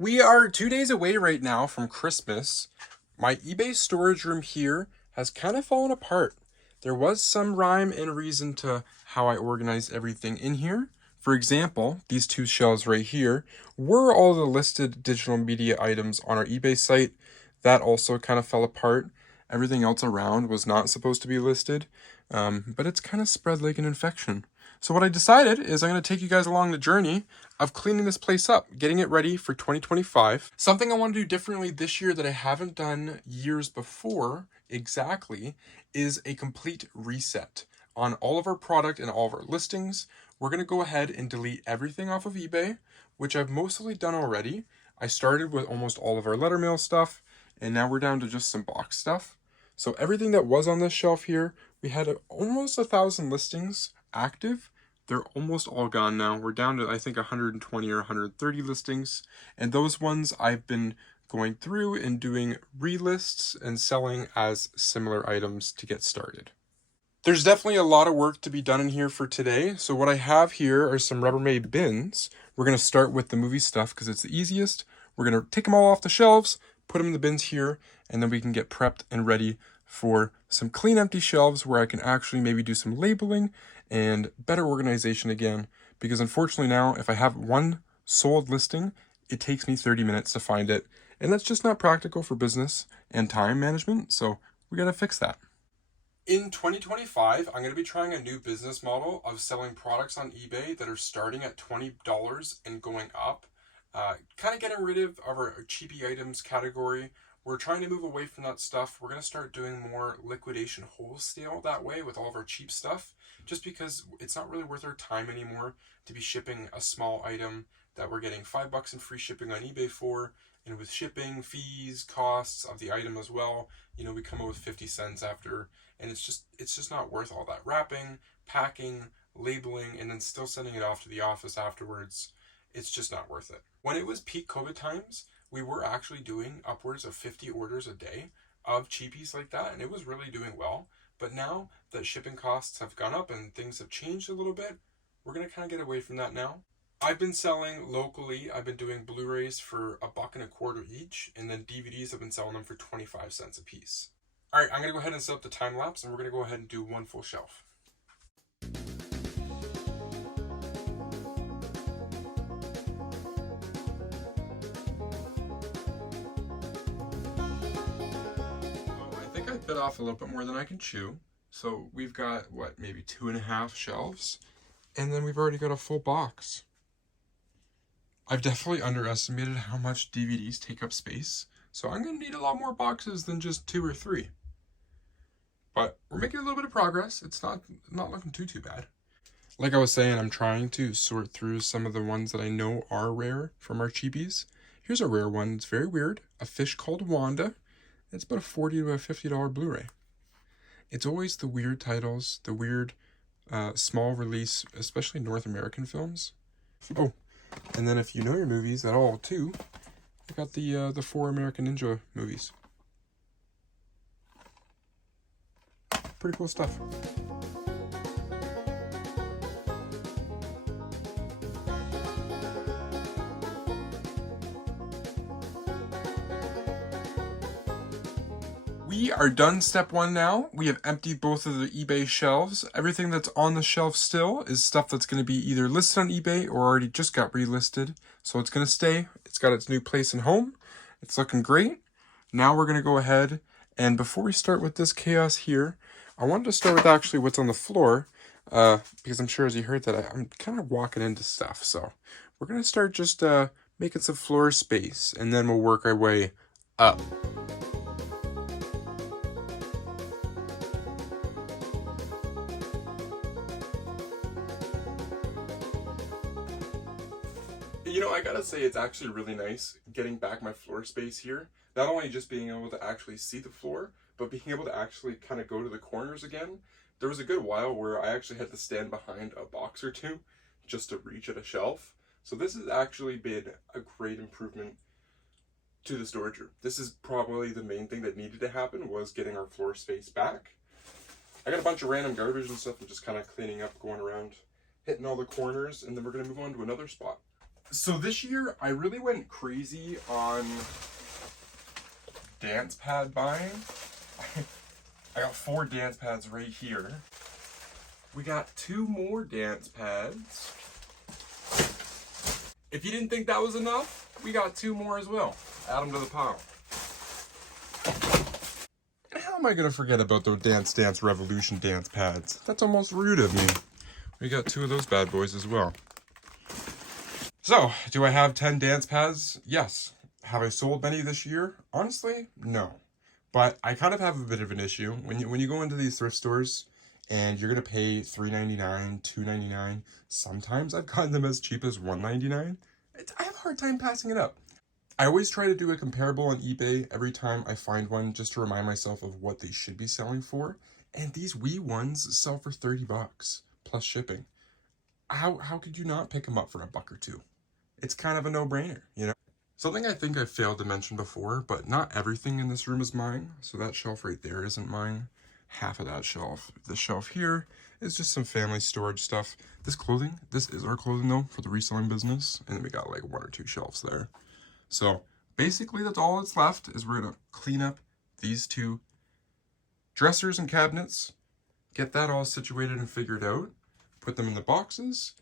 We are 2 days away right now from Christmas. My eBay storage room here has kind of fallen apart. There was some rhyme and reason to how I organized everything in here. For example, these two shelves right here were all the listed digital media items on our eBay site. That also kind of fell apart. Everything else around was not supposed to be listed, but it's kind of spread like an infection. So what I decided is I'm going to take you guys along the journey of cleaning this place up, getting it ready for 2025. Something I want to do differently this year that I haven't done years before exactly is a complete reset on all of our product and all of our listings. We're going to go ahead and delete everything off of eBay, which I've mostly done already. I started with almost all of our letter mail stuff, and now we're down to just some box stuff. So everything that was on this shelf here, we had almost 1,000 listings active. They're almost all gone now. We're down to, I think, 120 or 130 listings. And those ones I've been going through and doing relists and selling as similar items to get started. There's definitely a lot of work to be done in here for today. So what I have here are some Rubbermaid bins. We're going to start with the movie stuff because it's the easiest. We're going to take them all off the shelves, put them in the bins here, and then we can get prepped and ready for some clean empty shelves where I can actually maybe do some labeling and better organization again. Because unfortunately now, if I have one sold listing, it takes me 30 minutes to find it. And that's just not practical for business and time management. So we got to fix that. In 2025, I'm going to be trying a new business model of selling products on eBay that are starting at $20 and going up. Kind of getting rid of our cheapy items category. We're trying to move away from that stuff. We're going to start doing more liquidation wholesale that way with all of our cheap stuff, just because it's not really worth our time anymore to be shipping a small item that we're getting $5 in free shipping on eBay for. And with shipping, fees, costs of the item as well, we come up with 50 cents after, and it's just not worth all that wrapping, packing, labeling, and then still sending it off to the office afterwards. It's just not worth it. When it was peak COVID times, we were actually doing upwards of 50 orders a day of cheapies like that, and it was really doing well. But now that shipping costs have gone up and things have changed a little bit, we're going to kind of get away from that now. I've been selling locally. I've been doing Blu-rays for $1.25 each, and then DVDs I've been selling them for 25 cents a piece. All right, I'm going to go ahead and set up the time lapse, and we're going to go ahead and do one full shelf. I think I bit off a little bit more than I can chew. So we've got, maybe 2.5 shelves, and then we've already got a full box. I've definitely underestimated how much DVDs take up space, so I'm going to need a lot more boxes than just 2 or 3. But we're making a little bit of progress. It's not looking too bad. Like I was saying, I'm trying to sort through some of the ones that I know are rare from our cheapies. Here's a rare one. It's very weird. A Fish Called Wanda. It's about a $40 to a $50 Blu-ray. It's always the weird titles, the weird small release, especially North American films. Oh, and then if you know your movies at all too, I got the 4 American Ninja movies. Pretty cool stuff. We are done step 1 now. We have emptied both of the eBay shelves. Everything that's on the shelf still is stuff that's going to be either listed on eBay or already just got relisted. So it's going to stay. It's got its new place and home. It's looking great. Now we're going to go ahead, and before we start with this chaos here, I wanted to start with actually what's on the floor, because I'm sure as you heard that I'm kind of walking into stuff. So we're going to start just making some floor space, and then we'll work our way up. I gotta say, it's actually really nice getting back my floor space here. Not only just being able to actually see the floor, but being able to actually kind of go to the corners again. There was a good while where I actually had to stand behind a box or two just to reach at a shelf. So this has actually been a great improvement to the storage room. This is probably the main thing that needed to happen, was getting our floor space back. I got a bunch of random garbage and stuff I'm just kind of cleaning up, going around, hitting all the corners, and then we're going to move on to another spot. So this year, I really went crazy on dance pad buying. I got 4 dance pads right here. We got 2 more dance pads. If you didn't think that was enough, we got 2 more as well. Add them to the pile. How am I gonna forget about those Dance Dance Revolution dance pads? That's almost rude of me. We got 2 of those bad boys as well. So, do I have 10 dance pads? Yes. Have I sold many this year? Honestly, no. But I kind of have a bit of an issue. When you go into these thrift stores and you're going to pay $3.99, $2.99, sometimes I've gotten them as cheap as $1.99. I have a hard time passing it up. I always try to do a comparable on eBay every time I find one just to remind myself of what they should be selling for. And these wee ones sell for $30 plus shipping. How could you not pick them up for $1 or $2? It's kind of a no-brainer, you know? Something I think I failed to mention before, but not everything in this room is mine. So that shelf right there isn't mine. Half of that shelf. This shelf here is just some family storage stuff. This is our clothing though, for the reselling business. And then we got like 1 or 2 shelves there. So basically that's all that's left, is we're gonna clean up these 2 dressers and cabinets, get that all situated and figured out, put them in the boxes.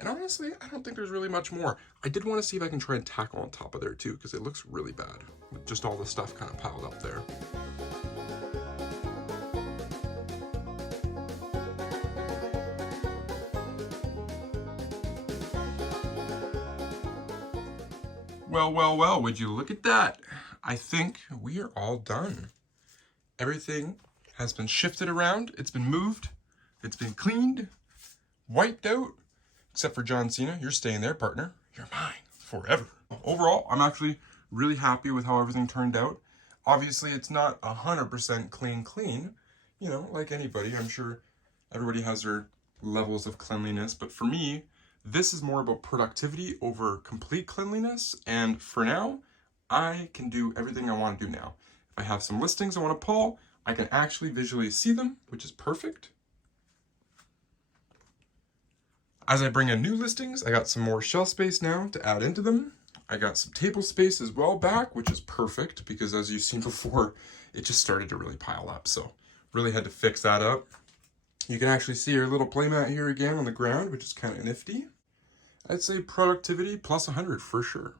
And honestly, I don't think there's really much more. I did want to see if I can try and tackle on top of there too, because it looks really bad with just all the stuff kind of piled up there. Well, would you look at that? I think we are all done. Everything has been shifted around, it's been moved, it's been cleaned, wiped out. Except for John Cena, you're staying there, partner. You're mine forever. Overall, I'm actually really happy with how everything turned out. Obviously, it's not 100% clean. You know, like anybody, I'm sure everybody has their levels of cleanliness. But for me, this is more about productivity over complete cleanliness. And for now, I can do everything I want to do now. If I have some listings I want to pull, I can actually visually see them, which is perfect. As I bring in new listings, I got some more shelf space now to add into them. I got some table space as well back, which is perfect because as you've seen before, it just started to really pile up. So really had to fix that up. You can actually see our little playmat here again on the ground, which is kind of nifty. I'd say productivity plus 100 for sure.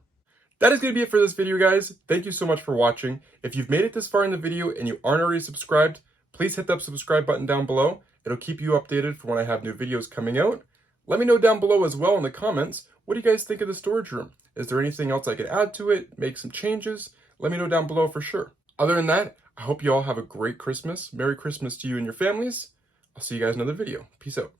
That is going to be it for this video, guys. Thank you so much for watching. If you've made it this far in the video and you aren't already subscribed, please hit that subscribe button down below. It'll keep you updated for when I have new videos coming out. Let me know down below as well in the comments, what do you guys think of the storage room? Is there anything else I could add to it, make some changes? Let me know down below for sure. Other than that, I hope you all have a great Christmas. Merry Christmas to you and your families. I'll see you guys in another video. Peace out.